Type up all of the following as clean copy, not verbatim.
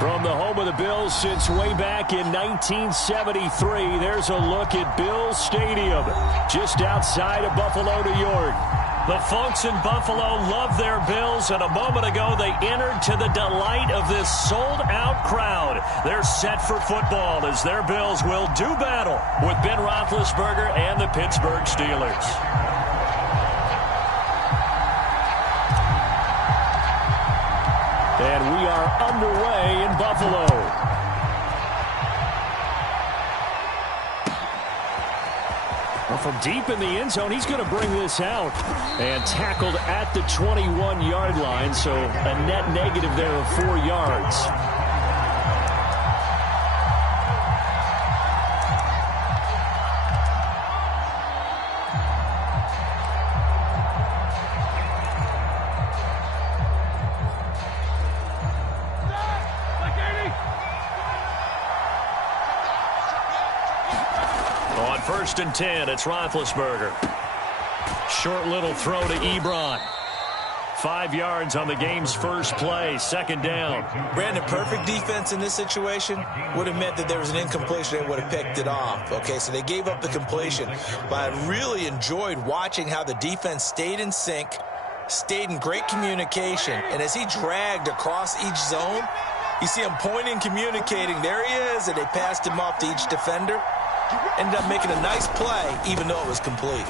From the home of the Bills since way back in 1973, there's a look at Bills Stadium, just outside of Buffalo, New York. The folks in Buffalo love their Bills, and a moment ago they entered to the delight of this sold-out crowd. They're set for football as their Bills will do battle with Ben Roethlisberger and the Pittsburgh Steelers. And we are underway in Buffalo. Well, from deep in the end zone, he's going to bring this out. And tackled at the 21-yard line, so a net negative there of 4 yards. First and 10, it's Roethlisberger. Short little throw to Ebron. 5 yards on the game's first play, second down. Brandon, perfect defense in this situation would have meant that there was an incompletion. They would have picked it off. Okay, so they gave up the completion. But I really enjoyed watching how the defense stayed in sync, stayed in great communication. And as he dragged across each zone, you see him pointing, communicating. There he is, and they passed him off to each defender. Ended up making a nice play, even though it was complete.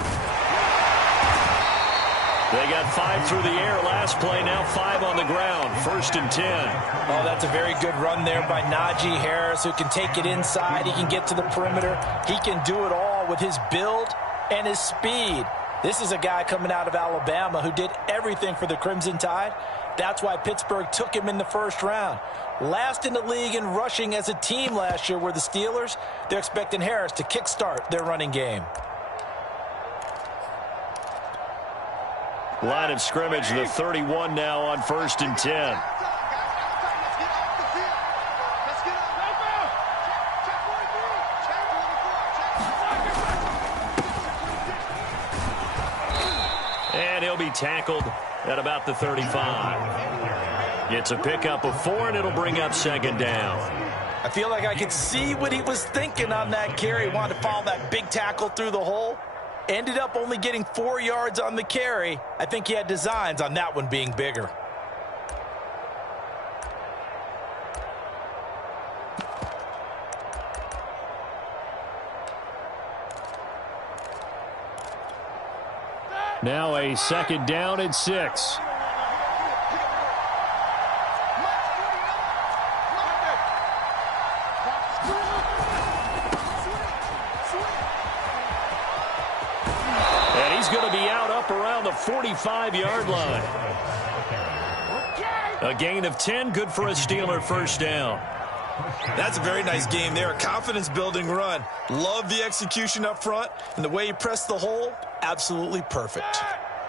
They got 5 through the air last play, now 5 on the ground. First and 10. Oh, that's a very good run there by Najee Harris, who can take it inside. He can get to the perimeter. He can do it all with his build and his speed. This is a guy coming out of Alabama who did everything for the Crimson Tide. That's why Pittsburgh took him in the first round. Last in the league in rushing as a team last year were the Steelers. They're expecting Harris to kickstart their running game. Line of scrimmage, the 31 now on first and 10. And he'll be tackled at about the 35. It's a pickup of 4, and it'll bring up second down. I feel like I could see what he was thinking on that carry. He wanted to follow that big tackle through the hole. Ended up only getting 4 yards on the carry. I think he had designs on that one being bigger. Now a second down and 6. Going to be out up around the 45-yard line. A gain of 10, good for a Steeler first down. That's a very nice game there, a confidence-building run. Love the execution up front, and the way he pressed the hole, absolutely perfect.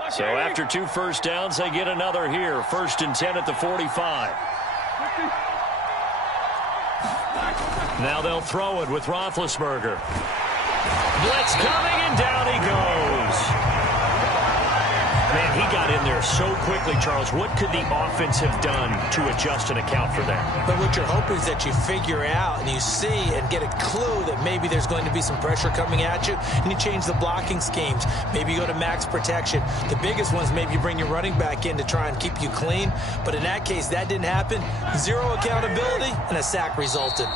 So after 2 first downs, they get another here. First and 10 at the 45. Now they'll throw it with Roethlisberger. Blitz coming, and down he goes. Man, he got in there so quickly, Charles. What could the offense have done to adjust and account for that? But what you're hoping is that you figure out and you see and get a clue that maybe there's going to be some pressure coming at you, and you change the blocking schemes. Maybe you go to max protection. The biggest ones, maybe you bring your running back in to try and keep you clean. But in that case, that didn't happen. 0 accountability, and a sack resulted.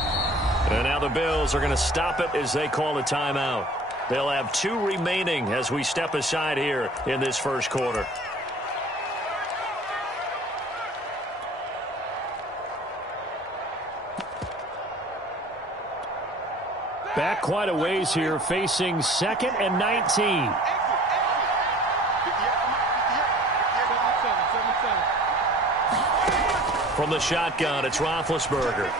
And now the Bills are going to stop it as they call a timeout. They'll have 2 remaining as we step aside here in this first quarter. Back quite a ways here, facing second and 19. From the shotgun, it's Roethlisberger.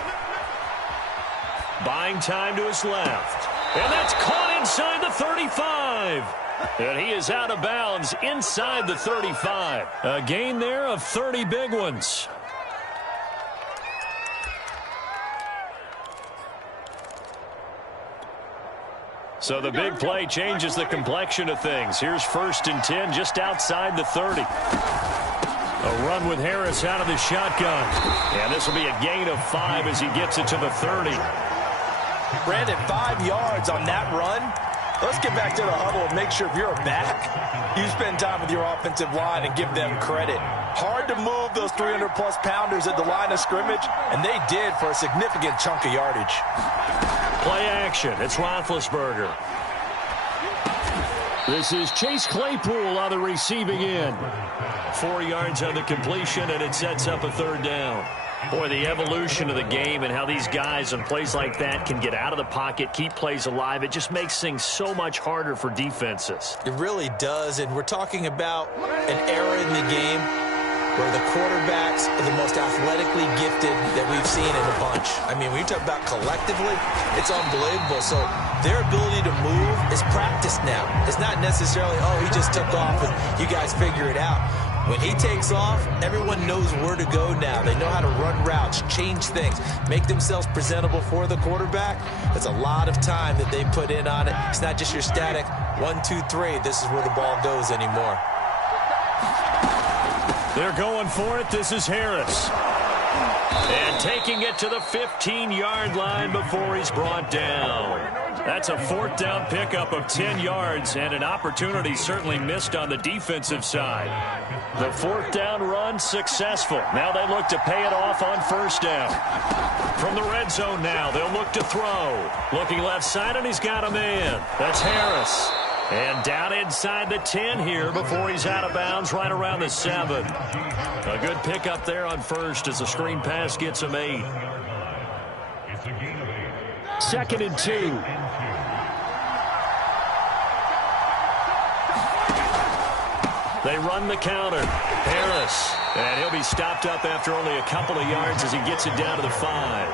Buying time to his left. And that's caught inside the 35. And he is out of bounds inside the 35. A gain there of 30 big ones. So the big play changes the complexion of things. Here's first and 10 just outside the 30. A run with Harris out of the shotgun. And this will be a gain of 5 as he gets it to the 30. Brandon, 5 yards on that run. Let's get back to the huddle and make sure if you're a back, you spend time with your offensive line and give them credit. Hard to move those 300-plus pounders at the line of scrimmage, and they did for a significant chunk of yardage. Play action. It's Roethlisberger. This is Chase Claypool on the receiving end. 4 yards on the completion, and it sets up a 3rd down. Boy, the evolution of the game and how these guys in plays like that can get out of the pocket, keep plays alive, it just makes things so much harder for defenses. It really does, and we're talking about an era in the game where the quarterbacks are the most athletically gifted that we've seen in a bunch. I mean, when you talk about collectively, it's unbelievable. So their ability to move is practiced now. It's not necessarily, oh, he just took off and you guys figure it out. When he takes off, everyone knows where to go now. They know how to run routes, change things, make themselves presentable for the quarterback. That's a lot of time that they put in on it. It's not just your static 1, 2, 3. This is where the ball goes anymore. They're going for it. This is Harris. And taking it to the 15-yard line before he's brought down. That's a 4th down pickup of 10 yards and an opportunity certainly missed on the defensive side. The 4th down run successful. Now they look to pay it off on 1st down. From the red zone now, they'll look to throw. Looking left side, and he's got a man. That's Harris. And down inside the 10 here before he's out of bounds right around the 7. A good pickup there on 1st as the screen pass gets him 8. 2nd and 2. They run the counter. Harris. And he'll be stopped up after only a couple of yards as he gets it down to the 5.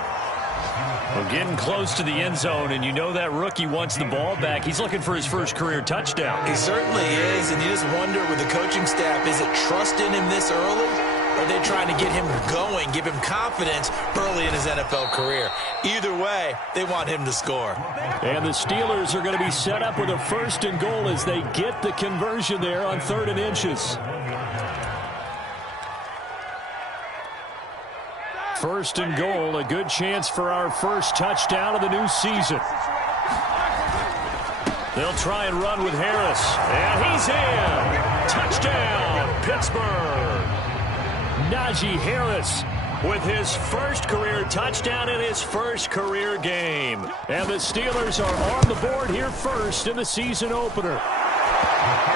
We're getting close to the end zone, and you know that rookie wants the ball back. He's looking for his first career touchdown. He certainly is, and you just wonder with the coaching staff, is it trust in him this early? Or are they trying to get him going, give him confidence early in his NFL career? Either way, they want him to score. And the Steelers are going to be set up with a 1st and goal as they get the conversion there on 3rd and inches. 1st and goal, a good chance for our first touchdown of the new season. They'll try and run with Harris. And he's in. Touchdown, Pittsburgh. Najee Harris with his first career touchdown in his first career game. And the Steelers are on the board here first in the season opener.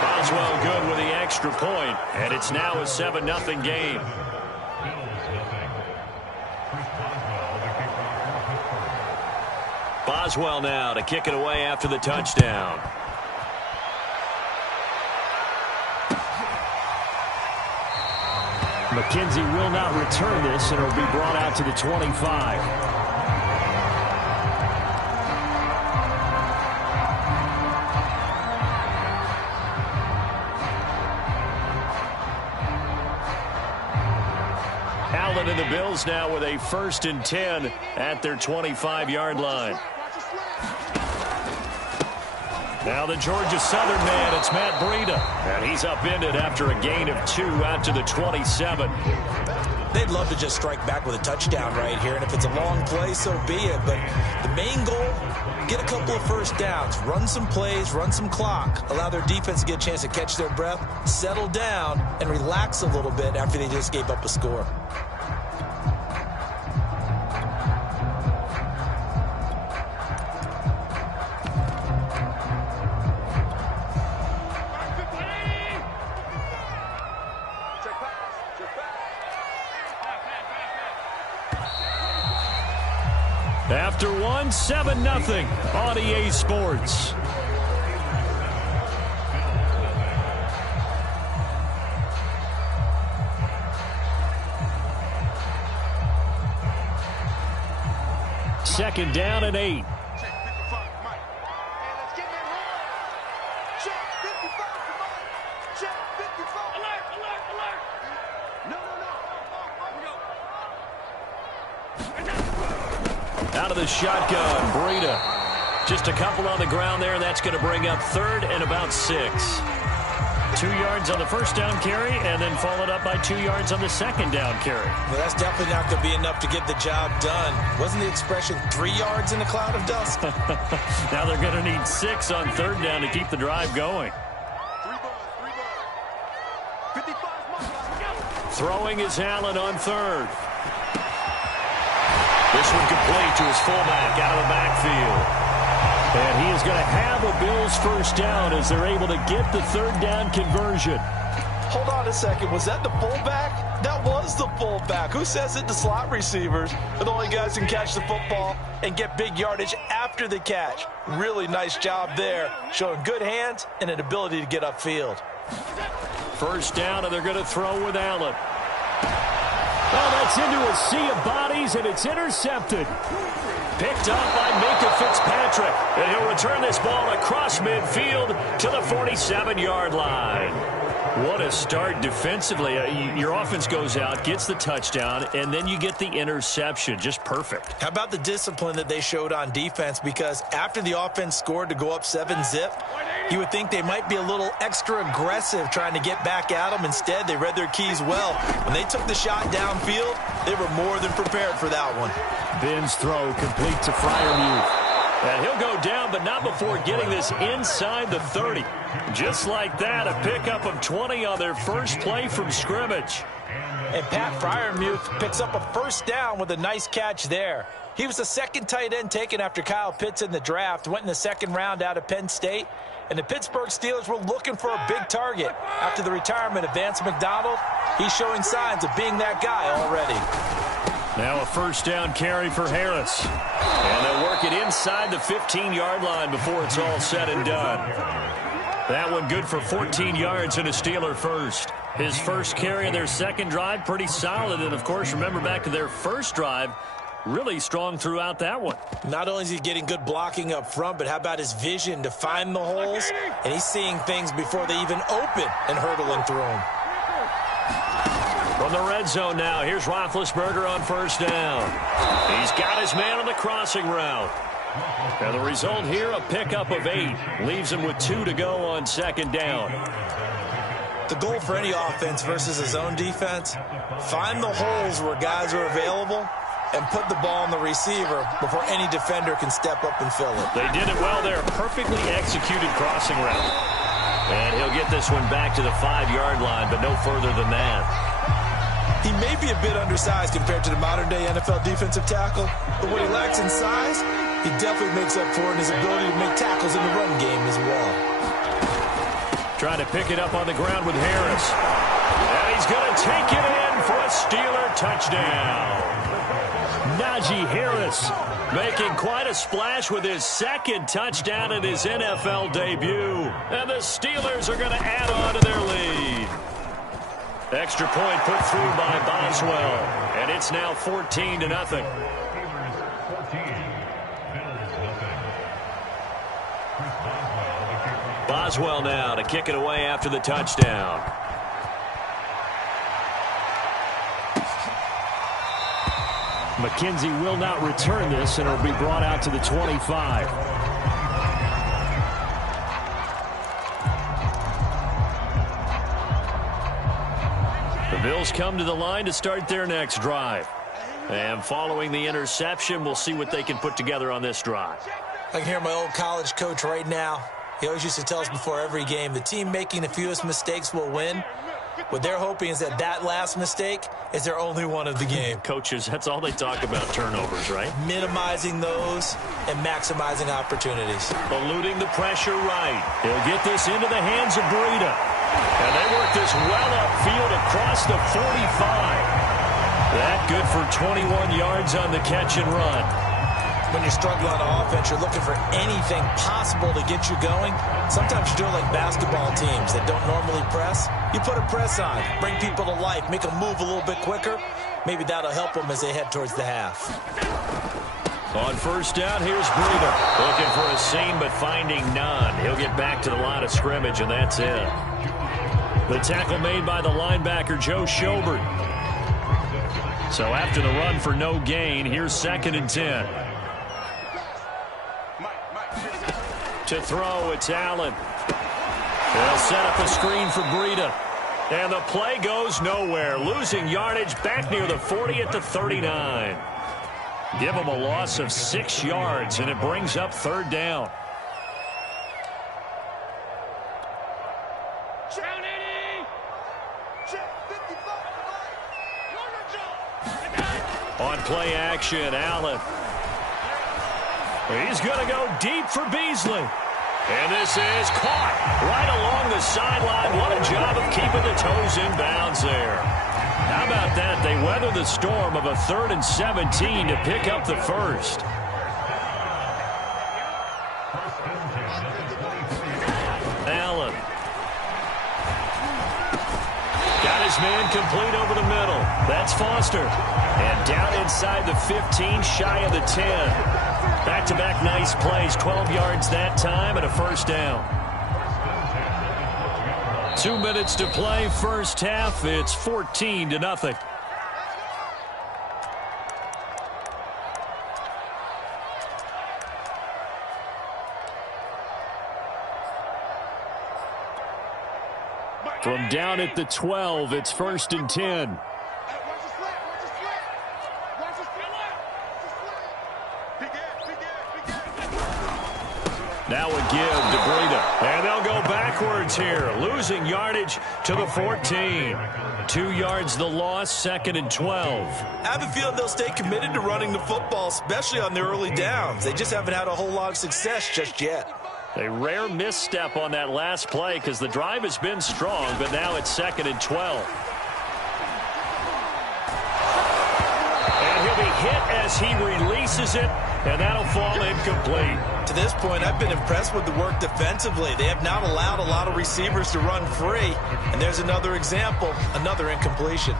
Boswell good with the extra point, and it's now a 7-0 game. Boswell now to kick it away after the touchdown. McKenzie will not return this, and it'll be brought out to the 25. Allen and the Bills now with a 1st and 10 at their 25-yard line. Now the Georgia Southern man, it's Matt Breida. And he's upended after a gain of 2 out to the 27. They'd love to just strike back with a touchdown right here, and if it's a long play, so be it. But the main goal, get a couple of 1st downs, run some plays, run some clock, allow their defense to get a chance to catch their breath, settle down, and relax a little bit after they just gave up a score. After 7-0 on EA Sports. Second down and 8. Out of the shotgun, Breida. Just a couple on the ground there, and that's going to bring up 3rd and about 6. 2 yards on the first down carry, and then followed up by 2 yards on the second down carry. Well, that's definitely not going to be enough to get the job done. Wasn't the expression 3 yards in a cloud of dust? Now they're going to need 6 on third down to keep the drive going. Throwing is Allen on third. This one complete to his fullback out of the backfield. And he is going to have a Bills first down as they're able to get the third down conversion. Hold on a second. Was that the fullback? That was the fullback. Who says it? The slot receivers are the only guys who can catch the football and get big yardage after the catch. Really nice job there, showing good hands and an ability to get upfield. First down, and they're going to throw with Allen. Oh, that's into a sea of bodies, and it's intercepted. Picked up by Minka Fitzpatrick. And he'll return this ball across midfield to the 47-yard line. What a start defensively. Your offense goes out, gets the touchdown, and then you get the interception. Just perfect. How about the discipline that they showed on defense? Because after the offense scored to go up 7-zip, you would think they might be a little extra aggressive trying to get back at them. Instead, they read their keys well. When they took the shot downfield, they were more than prepared for that one. Ben's throw complete to Freiermuth. And he'll go down, but not before getting this inside the 30. Just like that, a pickup of 20 on their first play from scrimmage. And Pat Freiermuth picks up a first down with a nice catch there. He was the second tight end taken after Kyle Pitts in the draft, went in the second round out of Penn State. And the Pittsburgh Steelers were looking for a big target. After the retirement of Vance McDonald, he's showing signs of being that guy already. Now a first down carry for Harris. And they'll work it inside the 15-yard line before it's all said and done. That one good for 14 yards and a Steeler first. His first carry in their second drive, pretty solid. And, of course, remember back to their first drive, really strong throughout that one. Not only is he getting good blocking up front, but how about his vision to find the holes? And he's seeing things before they even open and hurdling through them. From the red zone now, here's Roethlisberger on first down. He's got his man on the crossing route. And the result here, a pickup of 8. Leaves him with 2 to go on second down. The goal for any offense versus a zone defense, find the holes where guys are available and put the ball on the receiver before any defender can step up and fill it. They did it well there. Perfectly executed crossing route. And he'll get this one back to the 5-yard line, but no further than that. He may be a bit undersized compared to the modern-day NFL defensive tackle, but what he lacks in size, he definitely makes up for in his ability to make tackles in the run game as well. Trying to pick it up on the ground with Harris. And he's going to take it in for a Steeler touchdown. Najee Harris making quite a splash with his second touchdown in his NFL debut. And the Steelers are going to add on to their lead. Extra point put through by Boswell. And it's now 14-0. Boswell now to kick it away after the touchdown. McKenzie will not return this, and it'll be brought out to the 25. The Bills come to the line to start their next drive. And following the interception, we'll see what they can put together on this drive. I can hear my old college coach right now. He always used to tell us before every game, the team making the fewest mistakes will win. What they're hoping is that last mistake is their only one of the game. Coaches, that's all they talk about, turnovers, right? Minimizing those and maximizing opportunities. Eluding the pressure right. He'll get this into the hands of Breida. And they work this well upfield across the 45. That good for 21 yards on the catch and run. When you're struggling on offense, you're looking for anything possible to get you going. Sometimes you do it like basketball teams that don't normally press. You put a press on, bring people to life, make them move a little bit quicker. Maybe that'll help them as they head towards the half. On first down, here's Breida. Looking for a seam, but finding none. He'll get back to the line of scrimmage, and that's it. The tackle made by the linebacker, Joe Schobert. So after the run for no gain, here's 2nd and 10. To throw, it's Allen. They'll set up a screen for Breida. And the play goes nowhere. Losing yardage back near the 40 at the 39. Give them a loss of 6 yards, and it brings up 3rd down. On play action, Allen. He's going to go deep for Beasley. And this is caught right along the sideline. What a job of keeping the toes in bounds there. How about that? They weather the storm of a 3rd and 17 to pick up the first. Allen. Got his man complete over the middle. That's Foster. And down inside the 15, shy of the 10. Back-to-back nice plays, 12 yards that time and a first down. 2 minutes to play, first half. It's 14-0. From down at the 12, it's 1st and 10. Now a give to Breida. And they'll go backwards here. Losing yardage to the 14. 2 yards the loss, 2nd and 12. I have a feeling they'll stay committed to running the football, especially on the early downs. They just haven't had a whole lot of success just yet. A rare misstep on that last play because the drive has been strong, but now it's 2nd and 12. And he'll be hit as he releases it, and that'll fall incomplete. To this point, I've been impressed with the work defensively. They have not allowed a lot of receivers to run free. And there's another example, another incompletion.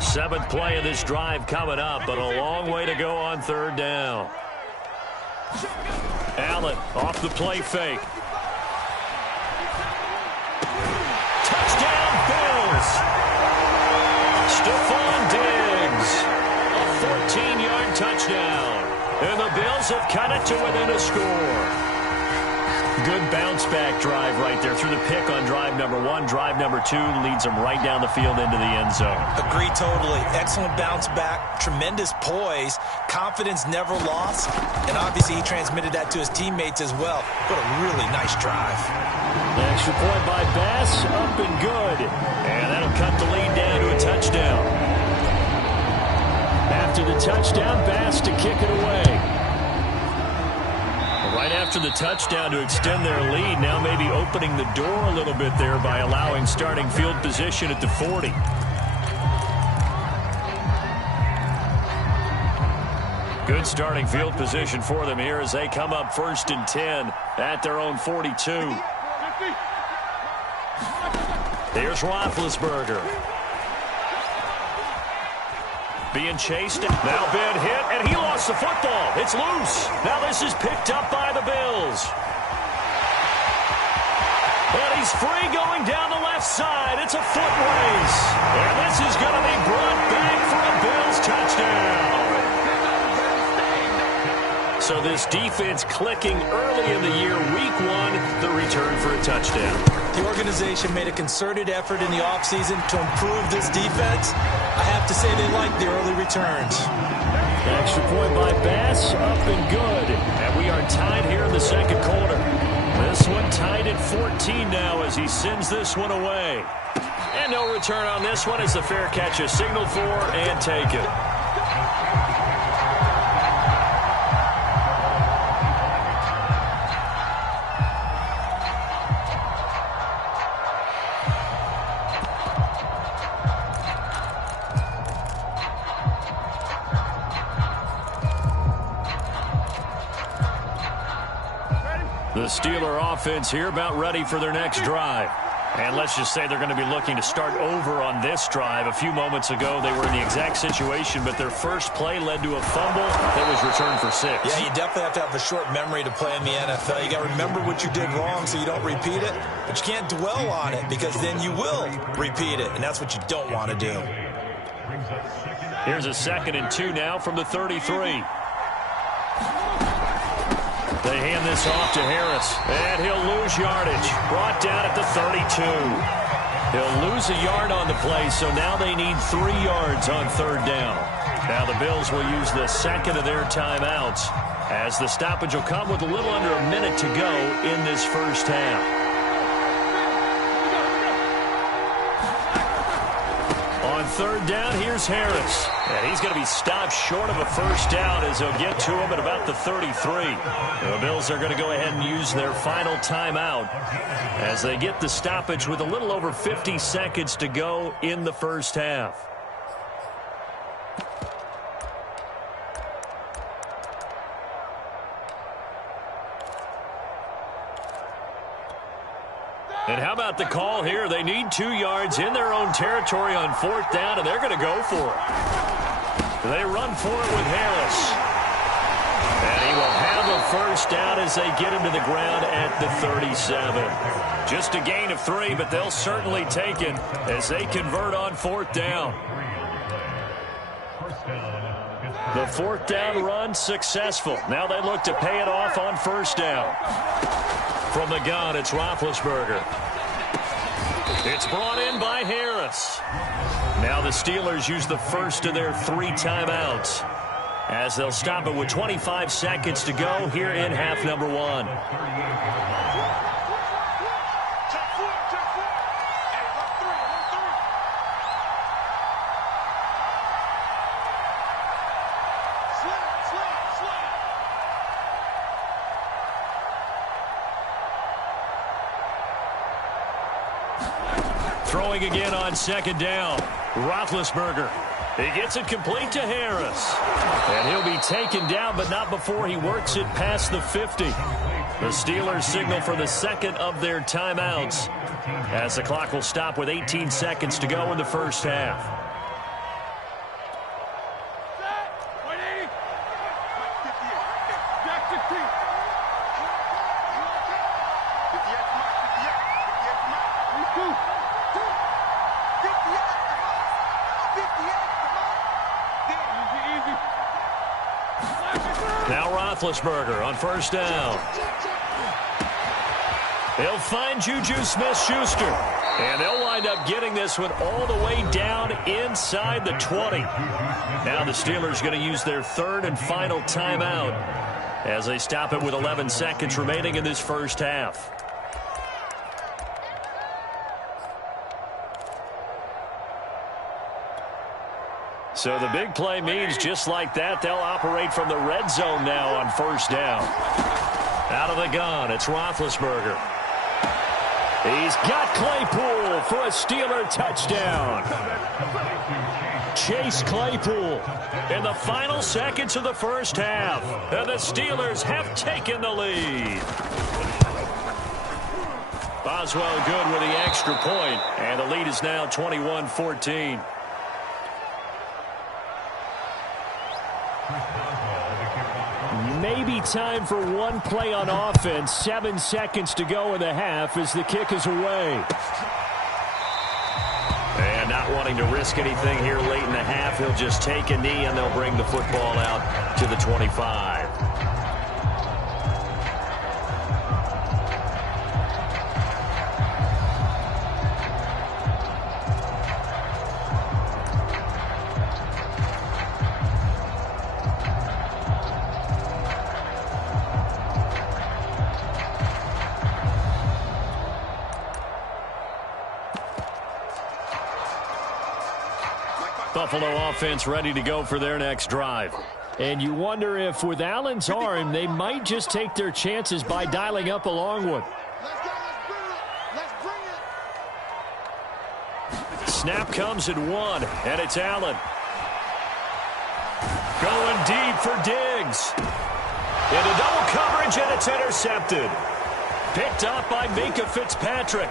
Seventh play of this drive coming up, but a long way to go on 3rd down. Allen off the play fake. Touchdown, Bills. Stephon Diggs. A 14-yard touchdown. And the Bills have cut it to within a score. Good bounce-back drive right there through the pick on drive number 1. Drive number 2 leads them right down the field into the end zone. Agree totally. Excellent bounce back, tremendous poise, confidence never lost, and obviously he transmitted that to his teammates as well. What a really nice drive. Extra point by Bass, up and good. And that'll cut the lead down to a touchdown. After the touchdown, Bass to kick it away. Right after the touchdown to extend their lead, now maybe opening the door a little bit there by allowing starting field position at the 40. Good starting field position for them here as they come up 1st and 10 at their own 42. Here's Roethlisberger. Being chased, now been hit, and he lost the football. It's loose. Now this is picked up by the Bills. And he's free going down the left side. It's a foot race. And this is going to be brought back for a Bills touchdown. So this defense clicking early in the year, week 1, the return for a touchdown. The organization made a concerted effort in the offseason to improve this defense. I have to say they like the early returns. Extra point by Bass, up and good. And we are tied here in the 2nd quarter. This one tied at 14 now as he sends this one away. And no return on this one as the fair catch is signaled for and taken. The Steeler offense here about ready for their next drive. And let's just say they're going to be looking to start over on this drive. A few moments ago, they were in the exact situation, but their first play led to a fumble that was returned for 6. Yeah, you definitely have to have a short memory to play in the NFL. You got to remember what you did wrong so you don't repeat it, but you can't dwell on it because then you will repeat it, and that's what you don't want to do. Here's a 2nd and 2 now from the 33. They hand this off to Harris, and he'll lose yardage. Brought down at the 32. He'll lose a yard on the play, so now they need 3 yards on 3rd down. Now the Bills will use the 2nd of their timeouts, as the stoppage will come with a little under a minute to go in this first half. On 3rd down, here's Harris. And he's going to be stopped short of a first down as they'll get to him at about the 33. The Bills are going to go ahead and use their final timeout as they get the stoppage with a little over 50 seconds to go in the first half. And how about the call here? They need 2 yards in their own territory on 4th down, and they're going to go for it. They run for it with Harris. And he will have a first down as they get him to the ground at the 37. Just a gain of 3, but they'll certainly take it as they convert on 4th down. The 4th down run successful. Now they look to pay it off on 1st down. From the gun, it's Roethlisberger. It's brought in by Harris. Now the Steelers use the first of their 3 timeouts as they'll stop it with 25 seconds to go here in half number 1. Throwing again on 2nd down. Roethlisberger. He gets it complete to Harris. And he'll be taken down, but not before he works it past the 50. The Steelers signal for the 2nd of their timeouts as the clock will stop with 18 seconds to go in the first half. Now Roethlisberger on 1st down. He'll find Juju Smith-Schuster. And they'll wind up getting this one all the way down inside the 20. Now the Steelers going to use their 3rd and final timeout as they stop it with 11 seconds remaining in this first half. So the big play means just like that, they'll operate from the red zone now on 1st down. Out of the gun, it's Roethlisberger. He's got Claypool for a Steeler touchdown. Chase Claypool in the final seconds of the first half. And the Steelers have taken the lead. Boswell good with the extra point, and the lead is now 21-14. Maybe time for one play on offense. 7 seconds to go in the half as the kick is away. And not wanting to risk anything here late in the half, he'll just take a knee and they'll bring the football out to the 25. Buffalo offense ready to go for their next drive. And you wonder if with Allen's arm, they might just take their chances by dialing up a long one. Snap comes at 1, and it's Allen. Going deep for Diggs. Into double coverage, and it's intercepted. Picked up by Minka Fitzpatrick.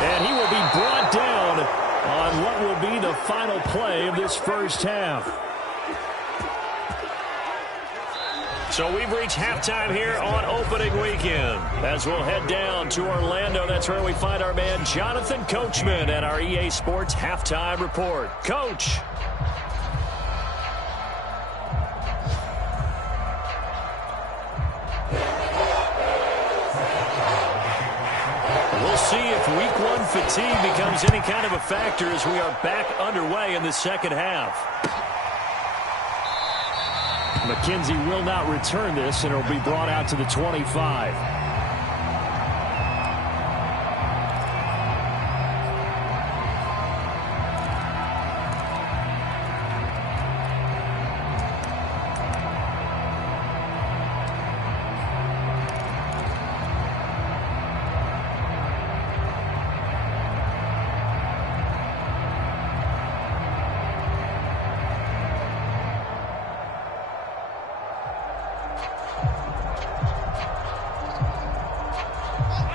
And he will be brought down on what will be the final play of this first half. So we've reached halftime here on opening weekend. As we'll head down to Orlando, that's where we find our man Jonathan Coachman at our EA Sports Halftime Report. Coach. We'll see if week one fatigue becomes any kind of a factor as we are back underway in the second half. McKenzie will not return this, and it will be brought out to the 25.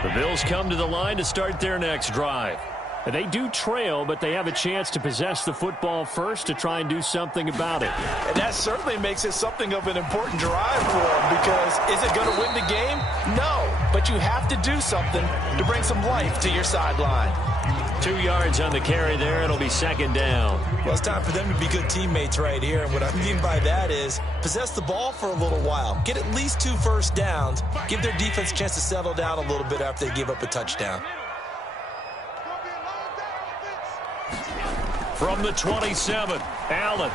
The Bills come to the line to start their next drive. They do trail, but they have a chance to possess the football first to try and do something about it. And that certainly makes it something of an important drive for them, because is it going to win the game? No, but you have to do something to bring some life to your sideline. 2 yards on the carry there. It'll be second down. Well, it's time for them to be good teammates right here. And what I mean by that is possess the ball for a little while. Get at least 2 first downs. Give their defense a chance to settle down a little bit after they give up a touchdown. From the 27, Allen.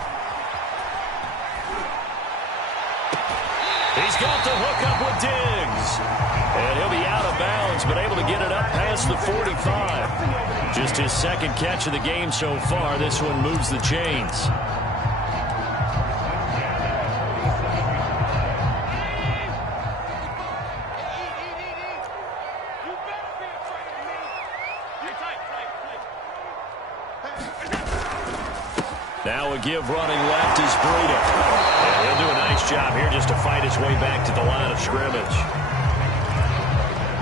He's got the hook up with Diggs. And he'll be out of bounds, but able to get it up past the 45. Just his second catch of the game so far. This one moves the chains. Now a give running left is Breida. And he'll do a nice job here just to fight his way back to the line of scrimmage.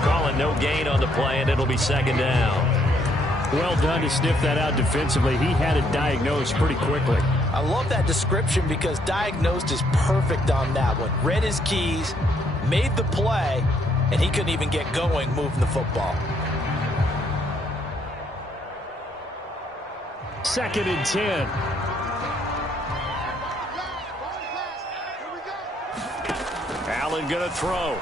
Calling no gain on the play, and it'll be second down. Well done to sniff that out defensively. He had it diagnosed pretty quickly. I love that description because diagnosed is perfect on that one. Read his keys, made the play, and he couldn't even get going moving the football. Second and 10. Allen going to throw.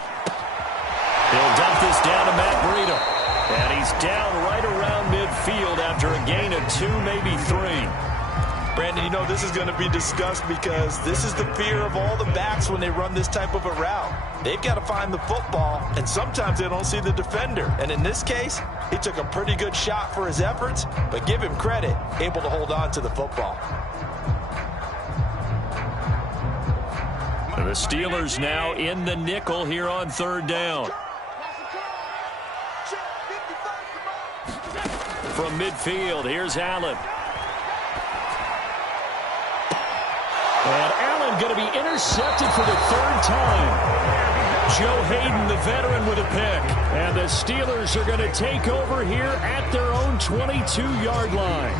He'll dump this down to Matt Breida. And he's down right around midfield after a gain of 2, maybe 3. Brandon, you know this is going to be discussed because this is the fear of all the backs when they run this type of a route. They've got to find the football, and sometimes they don't see the defender. And in this case, he took a pretty good shot for his efforts, but give him credit, able to hold on to the football. The Steelers now in the nickel here on third down. From midfield, here's Allen. And Allen going to be intercepted for the third time. Joe Hayden, the veteran, with a pick. And the Steelers are going to take over here at their own 22-yard line.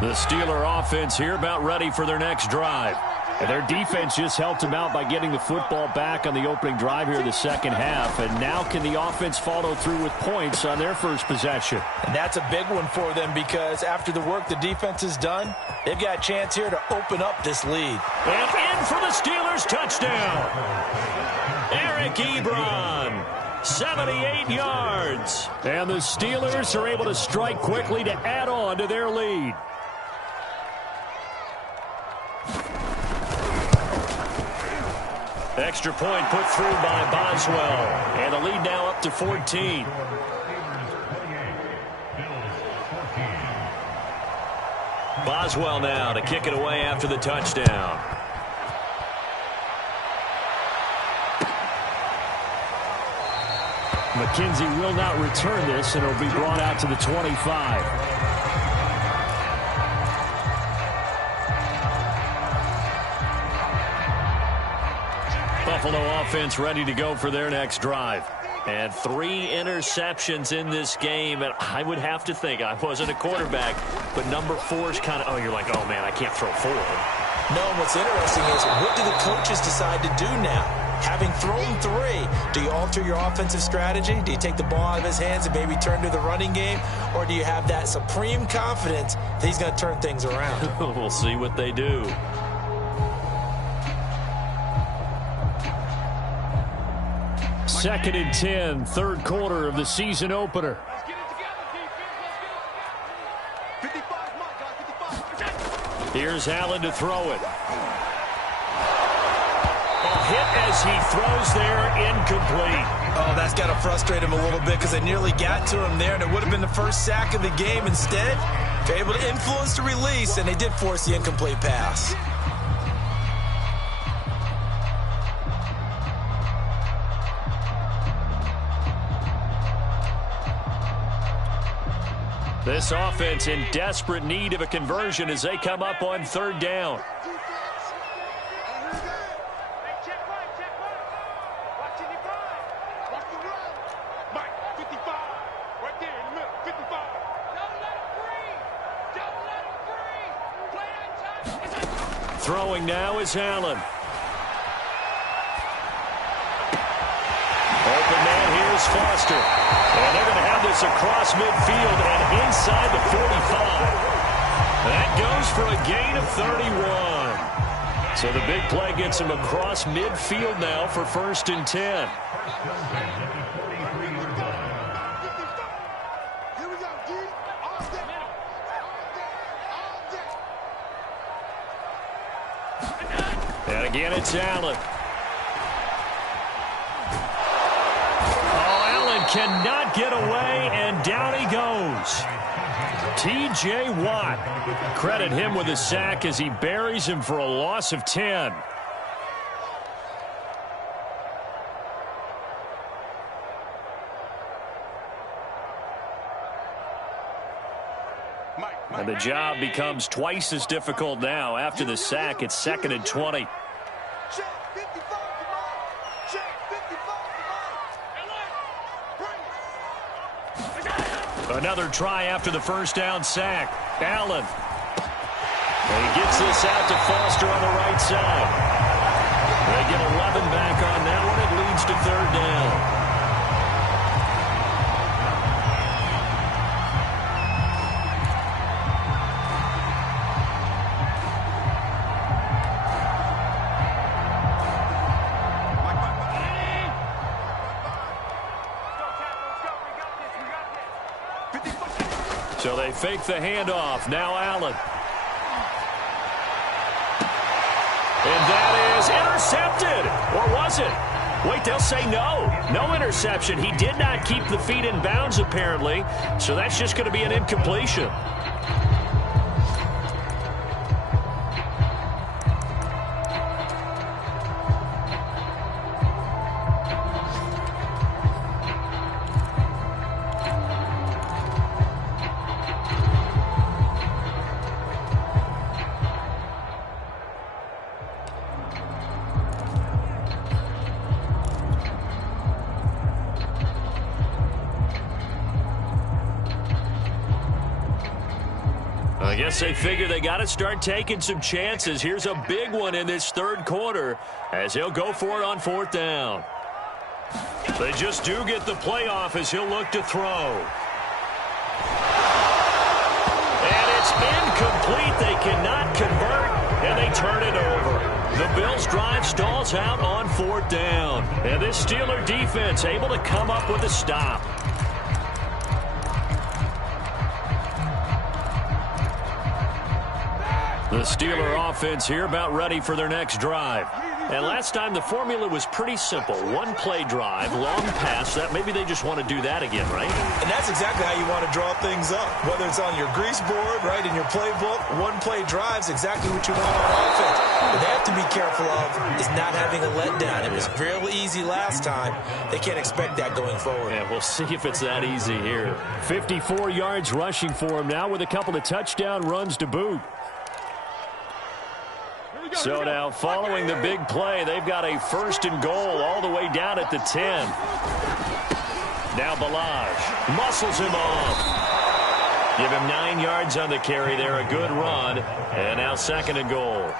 The Steeler offense here about ready for their next drive. And their defense just helped them out by getting the football back on the opening drive here in the second half. And now can the offense follow through with points on their first possession? And that's a big one for them because after the work the defense has done, they've got a chance here to open up this lead. And in for the Steelers, touchdown. Eric Ebron, 78 yards. And the Steelers are able to strike quickly to add on to their lead. Extra point put through by Boswell. And the lead now up to 14. Boswell now to kick it away after the touchdown. McKenzie will not return this, and it'll be brought out to the 25. Buffalo offense ready to go for their next drive. And 3 interceptions in this game. And I would have to think, I wasn't a quarterback, but number 4 is kind of, oh, you're like, oh, man, I can't throw 4. No, and what's interesting is, what do the coaches decide to do now? Having thrown 3, do you alter your offensive strategy? Do you take the ball out of his hands and maybe turn to the running game? Or do you have that supreme confidence that he's going to turn things around? We'll see what they do. Second and 10, third quarter of the season opener. Let's get it together, defense. Let's go. 55, Mike. 55. Here's Allen to throw it. A hit as he throws there, incomplete. Oh, that's got to frustrate him a little bit because they nearly got to him there, and it would have been the first sack of the game. Instead, they're able to influence the release, and they did force the incomplete pass. This offense in desperate need of a conversion as they come up on third down. Throwing now is Allen. Open man, here's Foster. And they're going to have this across midfield and inside the 45. That goes for a gain of 31. So the big play gets him across midfield now for 1st and 10. And again, it's Allen. Oh, Allen cannot get away, and down he goes. T.J. Watt. Credit him with a sack as he buries him for a loss of 10. And the job becomes twice as difficult now. After the sack, it's 2nd and 20. Another try after the first down sack. Allen. And he gets this out to Foster on the right side. They get 11 back on that one. It leads to 3rd down. So they fake the handoff. Now Allen. And that is intercepted. Or was it? Wait, they'll say no. No interception. He did not keep the feet in bounds, apparently. So that's just going to be an incompletion. I guess they figure they got to start taking some chances. Here's a big one in this third quarter as he'll go for it on 4th down. They just do get the playoff as he'll look to throw. And it's incomplete. They cannot convert, and they turn it over. The Bills' drive stalls out on 4th down. And this Steeler defense able to come up with a stop. The Steeler offense here about ready for their next drive. And last time the formula was pretty simple. One-play drive, long pass. That maybe they just want to do that again, right? And that's exactly how you want to draw things up. Whether it's on your grease board, right, in your playbook, one-play drive's exactly what you want on offense. What they have to be careful of is not having a letdown. It was real easy last time. They can't expect that going forward. Yeah, we'll see if it's that easy here. 54 yards rushing for him now with a couple of touchdown runs to boot. So now, following the big play, they've got a 1st and goal all the way down at the 10. Now Balaj muscles him off. Give him 9 yards on the carry there. A good run. And now 2nd and goal.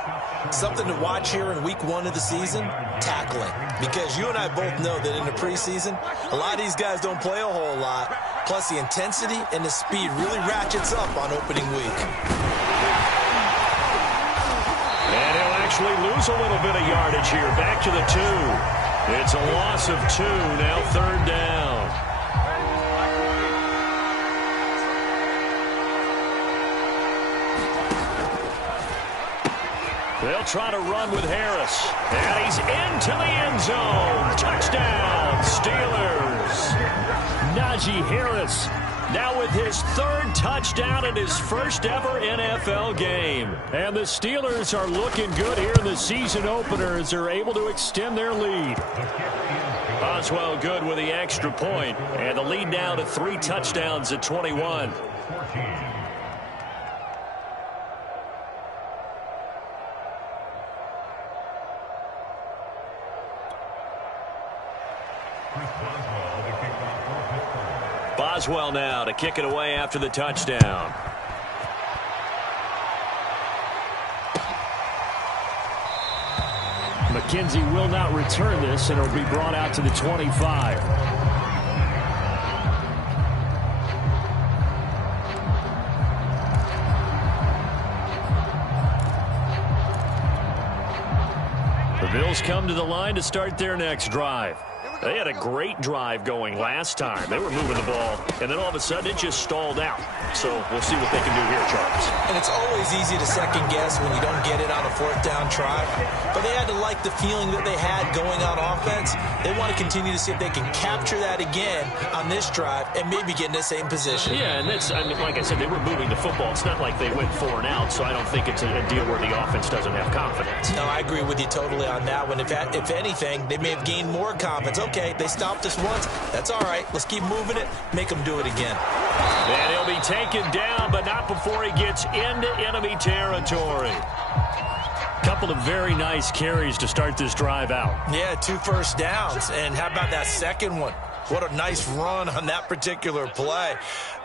Something to watch here in week 1 of the season, tackling. Because you and I both know that in the preseason, a lot of these guys don't play a whole lot. Plus the intensity and the speed really ratchets up on opening week. And he'll actually lose a little bit of yardage here. Back to the 2. It's a loss of 2. Now 3rd down. They'll try to run with Harris. And he's into the end zone. Touchdown, Steelers. Najee Harris now with his 3rd touchdown in his first ever NFL game. And the Steelers are looking good here in the season opener as they're able to extend their lead. Boswell good with the extra point. And the lead now to 3 touchdowns at 21. Boswell now to kick it away after the touchdown. McKenzie will not return this, and it'll be brought out to the 25. The Bills come to the line to start their next drive. They had a great drive going last time. They were moving the ball, and then all of a sudden it just stalled out. So we'll see what they can do here, Charles. And it's always easy to second guess when you don't get it on a 4th down try. But they had to like the feeling that they had going on offense. They want to continue to see if they can capture that again on this drive and maybe get in the same position. Yeah, and that's, I mean, like I said, they were moving the football. It's not like they went 4 and out, so I don't think it's a deal where the offense doesn't have confidence. No, I agree with you totally on that one. If anything, they may have gained more confidence. Okay, they stopped us once. That's all right. Let's keep moving it. Make them do it again. And he'll be taken down, but not before he gets into enemy territory. Couple of very nice carries to start this drive out. Yeah, 2 first downs. And how about that second one? What a nice run on that particular play.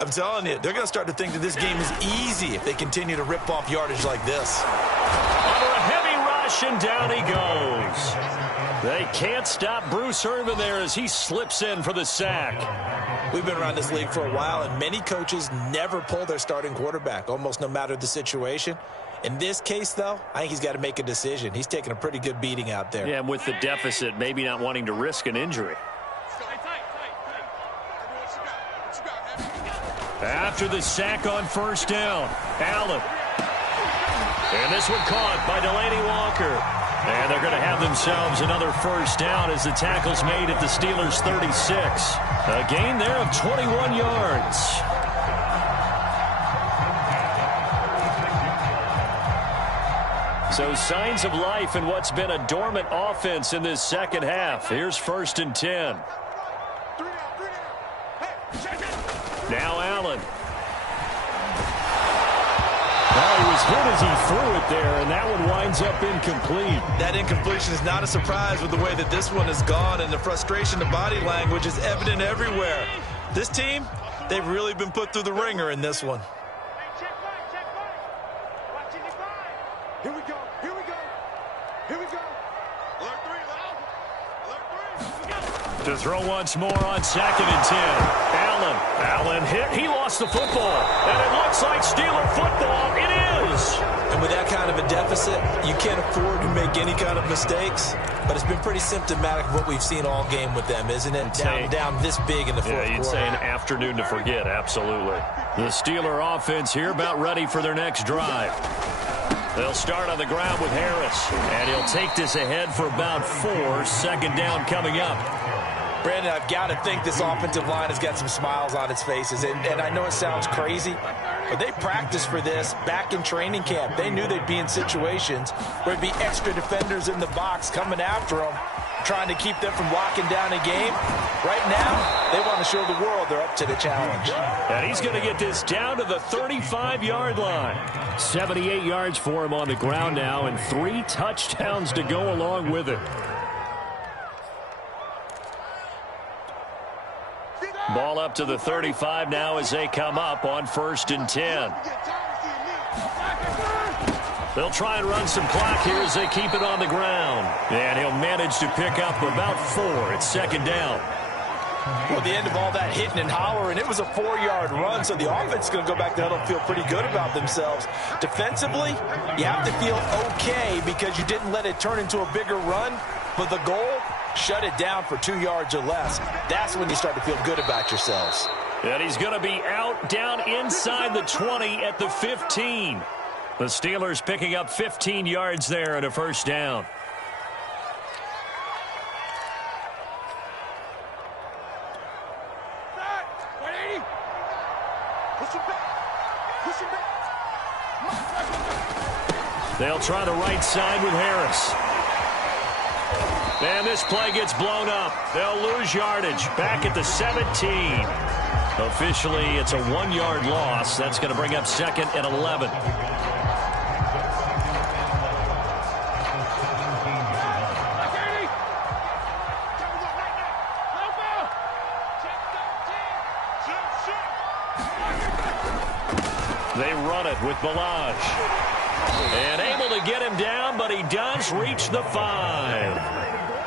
I'm telling you, they're going to start to think that this game is easy if they continue to rip off yardage like this. Under a heavy rush, and down he goes. They can't stop Bruce Irvin there as he slips in for the sack. We've been around this league for a while, and many coaches never pull their starting quarterback, almost no matter the situation. In this case, though, I think he's got to make a decision. He's taking a pretty good beating out there. Yeah, and with the deficit, maybe not wanting to risk an injury. After the sack on 1st down, Allen. And this one caught by Delaney Walker. And they're going to have themselves another 1st down as the tackle's made at the Steelers' 36. A gain there of 21 yards. So signs of life in what's been a dormant offense in this second half. Here's 1st and 10. Now Allen. Well, he was hit as he threw it there, and that one winds up incomplete. That incompletion is not a surprise with the way that this one has gone, and the frustration, the body language is evident everywhere. This team, they've really been put through the ringer in this one. Here we go. Here we go. Here we go. Alert 3, loud. Alert 3. To throw once more on 2nd and 10. Allen hit. He lost the football. And it looks like Steeler football. It is. And with that kind of a deficit, you can't afford to make any kind of mistakes. But it's been pretty symptomatic of what we've seen all game with them, isn't it? Down this big in the fourth quarter. Yeah, you'd say an afternoon to forget. Absolutely. The Steeler offense here about ready for their next drive. They'll start on the ground with Harris. And he'll take this ahead for about 4. 2nd down coming up. Brandon, I've got to think this offensive line has got some smiles on its faces. And I know it sounds crazy, but they practiced for this back in training camp. They knew they'd be in situations where there'd be extra defenders in the box coming after them, trying to keep them from locking down a game. Right now, they want to show the world they're up to the challenge. And he's going to get this down to the 35-yard line. 78 yards for him on the ground now, and 3 touchdowns to go along with it. up to the 35 now as they come up on 1st and 10. They'll try and run some clock here as they keep it on the ground. And he'll manage to pick up about 4. It's 2nd down. Well, at the end of all that hitting and hollering, it was a 4-yard run, so the offense is going to go back to the huddle and feel pretty good about themselves. Defensively, you have to feel okay because you didn't let it turn into a bigger run, but the goal, shut it down for 2 yards or less. That's when you start to feel good about yourselves. And he's going to be out down inside the 20 at the 15. The Steelers picking up 15 yards there and a 1st down. They'll try the right side with Harris. And this play gets blown up. They'll lose yardage back at the 17. Officially, it's a 1-yard loss. That's going to bring up 2nd and 11. They run it with Balaj. And able to get him down, but he does reach the 5.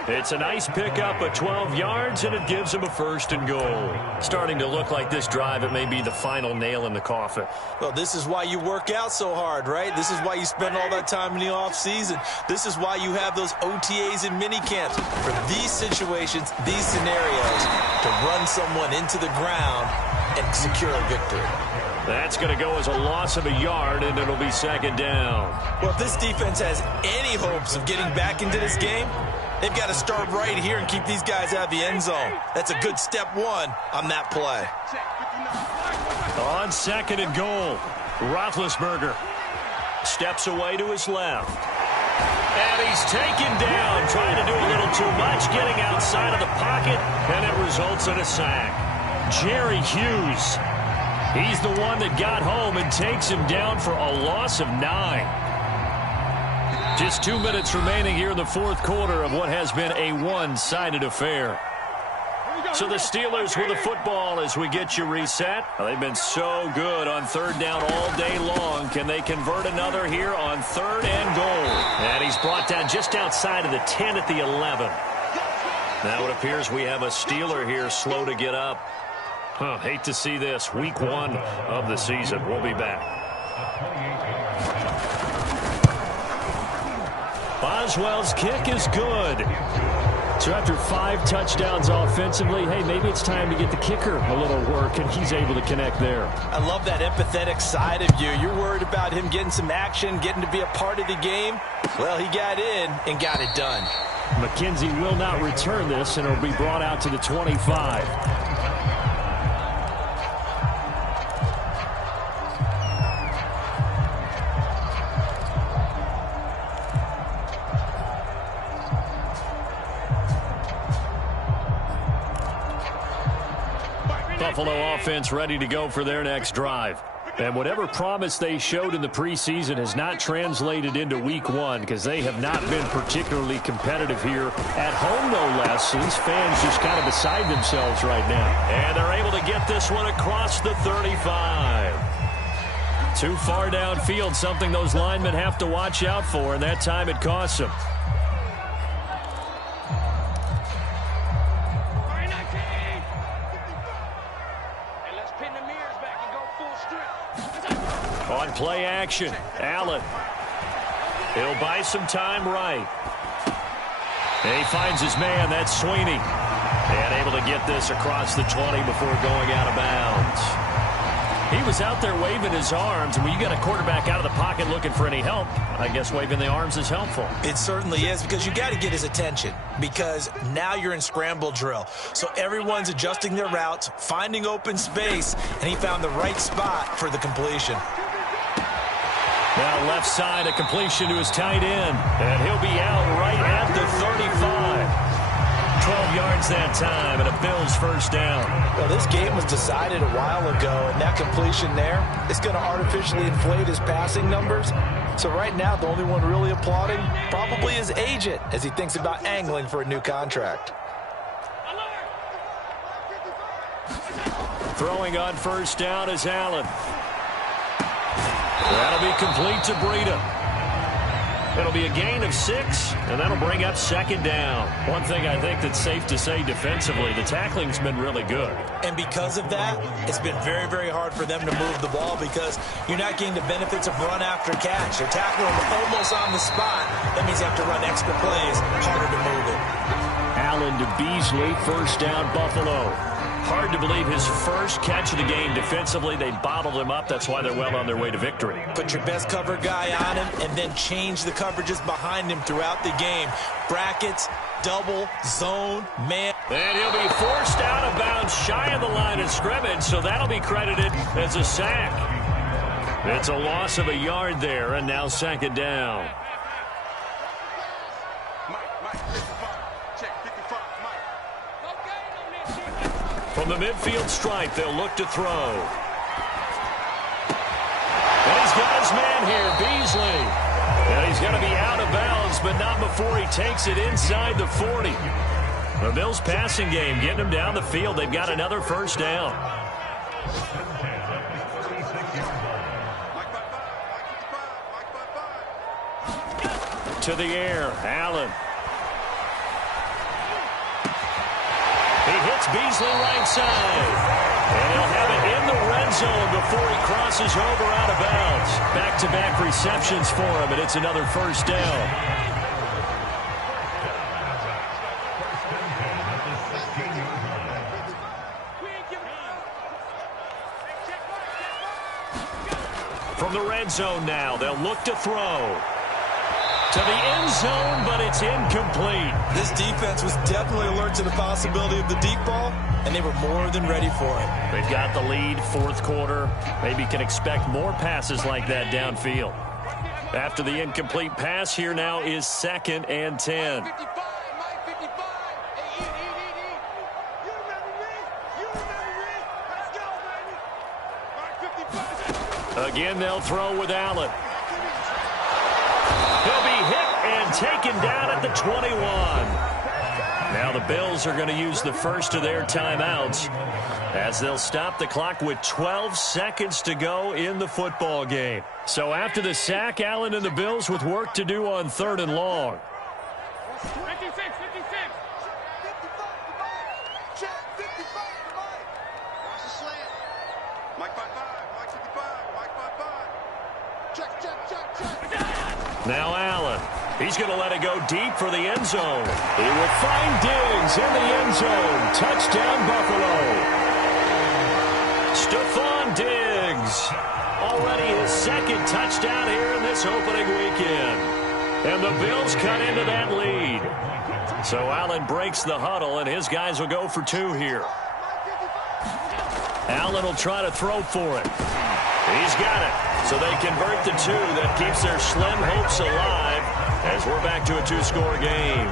It's a nice pickup of 12 yards, and it gives him a 1st and goal. Starting to look like this drive, it may be the final nail in the coffin. Well, this is why you work out so hard, right? This is why you spend all that time in the offseason. This is why you have those OTAs and mini camps. For these situations, these scenarios, to run someone into the ground and secure a victory. That's going to go as a loss of a yard, and it'll be 2nd down. Well, if this defense has any hopes of getting back into this game, they've got to start right here and keep these guys out of the end zone. That's a good step 1 on that play. On 2nd and goal, Roethlisberger steps away to his left. And he's taken down, trying to do a little too much, getting outside of the pocket, and it results in a sack. Jerry Hughes. He's the one that got home and takes him down for a loss of 9. Just 2 minutes remaining here in the 4th quarter of what has been a one-sided affair. So the Steelers with the football as we get you reset. Well, they've been so good on 3rd down all day long. Can they convert another here on 3rd and goal? And he's brought down just outside of the 10 at the 11. Now it appears we have a Steeler here slow to get up. Hate to see this. Week 1 of the season. We'll be back. Boswell's kick is good. So after 5 touchdowns offensively, hey, maybe it's time to get the kicker a little work, and he's able to connect there. I love that empathetic side of you. You're worried about him getting some action, getting to be a part of the game. Well, he got in and got it done. McKenzie will not return this, and it'll be brought out to the 25. Buffalo offense ready to go for their next drive. And whatever promise they showed in the preseason has not translated into week 1 because they have not been particularly competitive here at home, no less. So these fans just kind of beside themselves right now. And they're able to get this one across the 35. Too far downfield, something those linemen have to watch out for, and that time it costs them. On play action, Allen. He'll buy some time right. And he finds his man, that's Sweeney. And able to get this across the 20 before going out of bounds. He was out there waving his arms, and when you got a quarterback out of the pocket looking for any help, I guess waving the arms is helpful. It certainly is, because you got to get his attention, because now you're in scramble drill. So everyone's adjusting their routes, finding open space, and he found the right spot for the completion. Now left side, a completion to his tight end, and he'll be out right at the 35. 12 yards that time, and a Bills first down. Well, this game was decided a while ago, and that completion there is going to artificially inflate his passing numbers. So right now, the only one really applauding probably his agent as he thinks about angling for a new contract. Throwing on first down is Allen. That'll be complete to Breida. It'll be a gain of 6, and that'll bring up second down. One thing I think that's safe to say defensively, the tackling's been really good. And because of that, it's been very, very hard for them to move the ball because you're not getting the benefits of run after catch. They're tackling almost on the spot. That means you have to run extra plays, harder to move it. Allen to Beasley, first down Buffalo. Hard to believe his first catch of the game defensively. They bottled him up. That's why they're well on their way to victory. Put your best cover guy on him and then change the coverages behind him throughout the game. Brackets, double, zone, man. And he'll be forced out of bounds shy of the line of scrimmage, so that'll be credited as a sack. It's a loss of a yard there, and now second down. From the midfield stripe, they'll look to throw. And he's got his man here, Beasley. And he's going to be out of bounds, but not before he takes it inside the 40. The Bills' passing game getting them down the field. They've got another first down. To the air, Allen. He hits Beasley right side. And he'll have it in the red zone before he crosses over out of bounds. Back-to-back receptions for him, and it's another first down. From the red zone now, they'll look to throw. To the end zone, but it's incomplete. This defense was definitely alert to the possibility of the deep ball, and they were more than ready for it. They've got the lead, fourth quarter. Maybe can expect more passes like that downfield. After the incomplete pass, here now is 2nd and 10. Again, they'll throw with Allen. He'll be hit and taken down at the 21. Now the Bills are going to use the first of their timeouts as they'll stop the clock with 12 seconds to go in the football game. So after the sack, Allen and the Bills with work to do on 3rd and long. 56. Mike 55, Mike 55, Mike 55. Check. Now Allen. He's going to let it go deep for the end zone. He will find Diggs in the end zone. Touchdown, Buffalo. Stephon Diggs. Already his 2nd touchdown here in this opening weekend. And the Bills cut into that lead. So Allen breaks the huddle, and his guys will go for 2 here. Allen will try to throw for it. He's got it. So they convert the 2. That keeps their slim hopes alive as we're back to a 2-score game.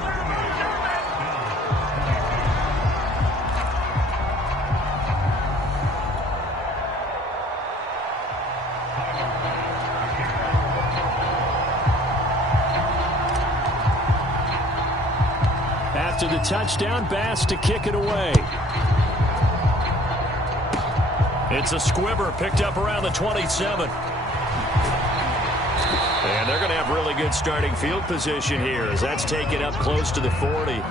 After the touchdown, Bass to kick it away. It's a squibber picked up around the 27. And they're going to have really good starting field position here as that's taken up close to the 40.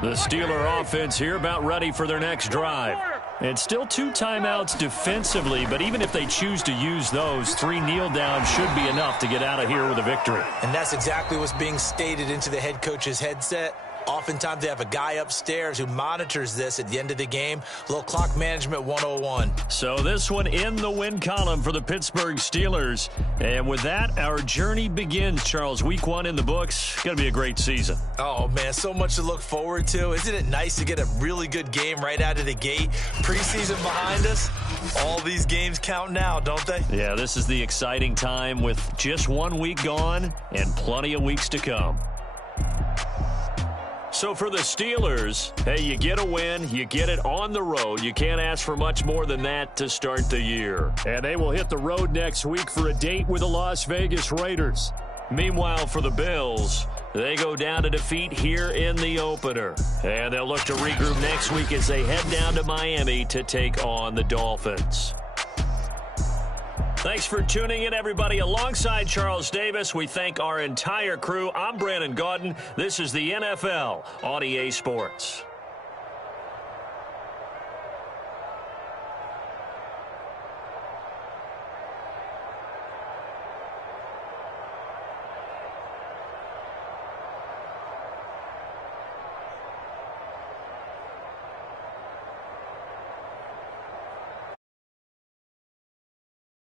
The Steeler offense here about ready for their next drive. And still 2 timeouts defensively, but even if they choose to use those, 3 kneel downs should be enough to get out of here with a victory. And that's exactly what's being stated into the head coach's headset. Oftentimes they have a guy upstairs who monitors this at the end of the game. A little clock management 101. So this one in the win column for the Pittsburgh Steelers. And with that, our journey begins, Charles. Week 1 in the books. Going to be a great season. Oh, man, so much to look forward to. Isn't it nice to get a really good game right out of the gate? Preseason behind us. All these games count now, don't they? Yeah, this is the exciting time with just 1 week gone and plenty of weeks to come. So for the Steelers, hey, you get a win, you get it on the road. You can't ask for much more than that to start the year. And they will hit the road next week for a date with the Las Vegas Raiders. Meanwhile, for the Bills, they go down to defeat here in the opener. And they'll look to regroup next week as they head down to Miami to take on the Dolphins. Thanks for tuning in, everybody. Alongside Charles Davis, we thank our entire crew. I'm Brandon Gaudin. This is the NFL on EA Sports.